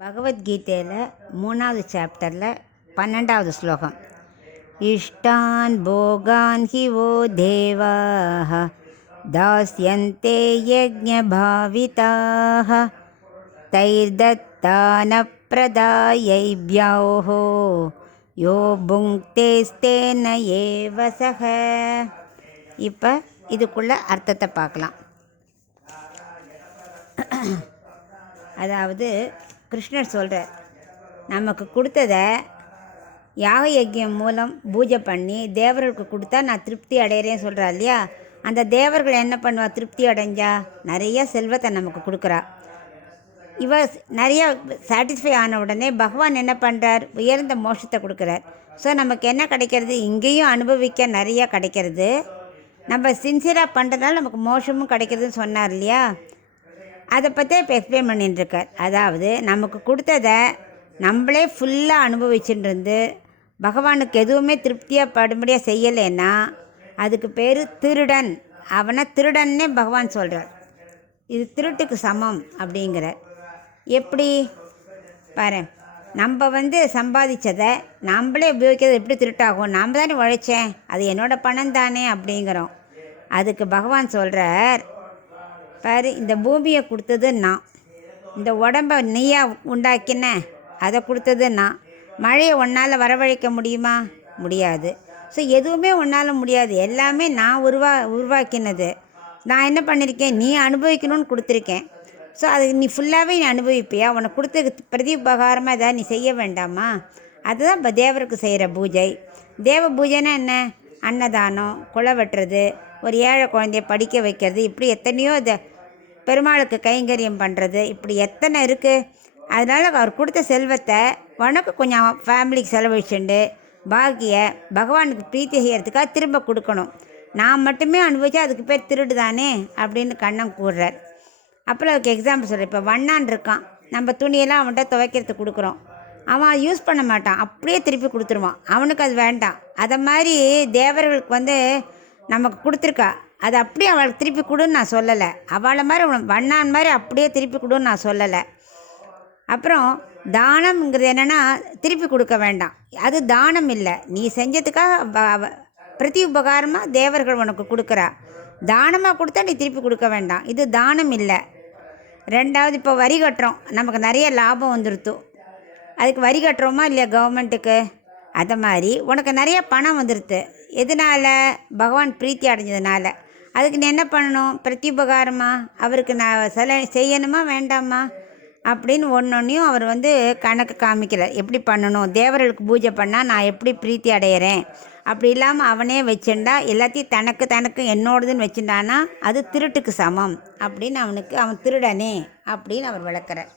பகவத்கீதையில் 3வது சாப்டரில் 12வது ஸ்லோகம். இஷ்டான் போகான் ஹி வோ தேவாः தாஸ்யந்தே யஜ்ஞபாவிதாः தைர்தத்தான பிரதாயைப்யோः யோ புங்க்தேஸ்தேன ஏவ சஹ. இப்போ இதுக்குள்ள அர்த்தத்தை பார்க்கலாம். அதாவது கிருஷ்ணர் சொல்கிறார், நமக்கு கொடுத்ததை யாக யஜ்யம் மூலம் பூஜை பண்ணி தேவர்களுக்கு கொடுத்தா நான் திருப்தி அடையிறேன்னு சொல்கிறா இல்லையா. அந்த தேவர்கள் என்ன பண்ணுவா? திருப்தி அடைஞ்சா நிறைய செல்வத்தை நமக்கு கொடுக்குறா. இவ நிறைய சாட்டிஸ்ஃபை ஆன உடனே பகவான் என்ன பண்ணுறார்? உயர்ந்த மோட்சத்தை கொடுக்குறார். ஸோ நமக்கு என்ன கிடைக்கிறது? இங்கேயும் அனுபவிக்க நிறையா கிடைக்கிறது. நம்ம சின்சியராக பண்ணுறதுனால நமக்கு மோட்சமும் கிடைக்கிறதுன்னு சொன்னார் இல்லையா. அதை பற்றி இப்போ எக்ஸ்பிளைன் பண்ணிட்டுருக்கார். அதாவது நமக்கு கொடுத்ததை நம்மளே ஃபுல்லாக அனுபவிச்சுட்டு இருந்து பகவானுக்கு எதுவுமே திருப்தியாக படும்படியாக செய்யலைன்னா அதுக்கு பேர் திருடன். அவனை திருடன்னே பகவான் சொல்கிறார். இது திருட்டுக்கு சமம் அப்படிங்கிறார். எப்படி பாரு, நம்ம சம்பாதிச்சதை நம்மளே உபயோகிக்கிறது எப்படி திருட்டாகும்? நாம் தானே உழைச்சேன், அது என்னோடய பணம் தானே அப்படிங்கிறோம். அதுக்கு பகவான் சொல்கிறார், பாரு, இந்த பூமியை கொடுத்தது நான், இந்த உடம்பை நீயா உண்டாக்கின, அதை கொடுத்தது நான். மழையை உன்னால் வரவழைக்க முடியுமா? முடியாது. ஸோ எதுவுமே உன்னால் முடியாது, எல்லாமே நான் உருவாக்கினது. நான் என்ன பண்ணியிருக்கேன்? நீ அனுபவிக்கணும்னு கொடுத்துருக்கேன். ஸோ அது நீ ஃபுல்லாகவே நீ அனுபவிப்பியா? உனக்கு கொடுத்த பிரதி உபகாரமாக எதாவது நீ செய்ய வேண்டாமா? அதுதான் இப்போ தேவருக்கு செய்கிற பூஜை. தேவ பூஜைன்னா என்ன? அன்னதானம், குலை வெட்டுறது, ஒரு ஏழை குழந்தைய படிக்க வைக்கிறது, இப்படி எத்தனையோ பெருமாளுக்கு கைங்கரியம் பண்ணுறது, இப்படி எத்தனை இருக்குது. அதனால் அவர் கொடுத்த செல்வத்தை உனக்கு கொஞ்சம் ஃபேமிலிக்கு செலவழிச்சுண்டு பாக்கிய பகவானுக்கு பிரீத்தி செய்கிறதுக்காக திரும்ப கொடுக்கணும். நான் மட்டுமே அனுபவிச்சா அதுக்கு பேர் திருடு தானே அப்படின்னு கண்ணன் கூடுறார். அப்புறம் அதுக்கு எக்ஸாம்பிள் சொல்கிறேன். இப்போ வண்ணான் இருக்கான், நம்ம துணியெல்லாம் அவன்கிட்ட துவைக்கிறதுக்கு கொடுக்குறோம். அவன் யூஸ் பண்ண மாட்டான், அப்படியே திருப்பி கொடுத்துருவான். அவனுக்கு அது வேண்டாம். அதை மாதிரி தேவர்களுக்கு நமக்கு கொடுத்துருக்கா, அதை அப்படியே அவளுக்கு திருப்பி கொடுன்னு நான் சொல்லலை. அவளை மாதிரி வண்ணான் மாதிரி அப்படியே திருப்பி கொடுன்னு நான் சொல்லலை. அப்புறம் தானம்ங்கிறது என்னென்னா திருப்பி கொடுக்க வேண்டாம், அது தானம் இல்லை. நீ செஞ்சதுக்காக பிரதி உபகாரமாக தேவர்கள் உனக்கு கொடுக்குறா. தானமாக கொடுத்தா நீ திருப்பி கொடுக்க வேண்டாம், இது தானம் இல்லை. ரெண்டாவது, இப்போ வரி கட்டுறோம், நமக்கு நிறைய லாபம் வந்துடுத்து, அதுக்கு வரி கட்டுறோமா இல்லையா கவர்மெண்ட்டுக்கு? அதை மாதிரி உனக்கு நிறைய பணம் வந்துடுது. எதனால்? பகவான் பிரீத்தி அடைஞ்சதுனால. அதுக்கு நீ என்ன பண்ணணும்? பிரதி உபகாரமாக அவருக்கு நான் செய்யணுமா வேண்டாமா அப்படின்னு ஒன்றொன்றையும் அவர் கணக்கு காமிக்கலை. எப்படி பண்ணணும்? தேவர்களுக்கு பூஜை பண்ணால் நான் எப்படி பிரீத்தி அடையிறேன்? அப்படி இல்லாமல் அவனே வச்சுண்டா எல்லாத்தையும் தனக்கு என்னோடதுன்னு வச்சுட்டானா அது திருட்டுக்கு சமம் அப்படின்னு அவன் திருடனே அப்படின்னு அவர் விளக்குறார்.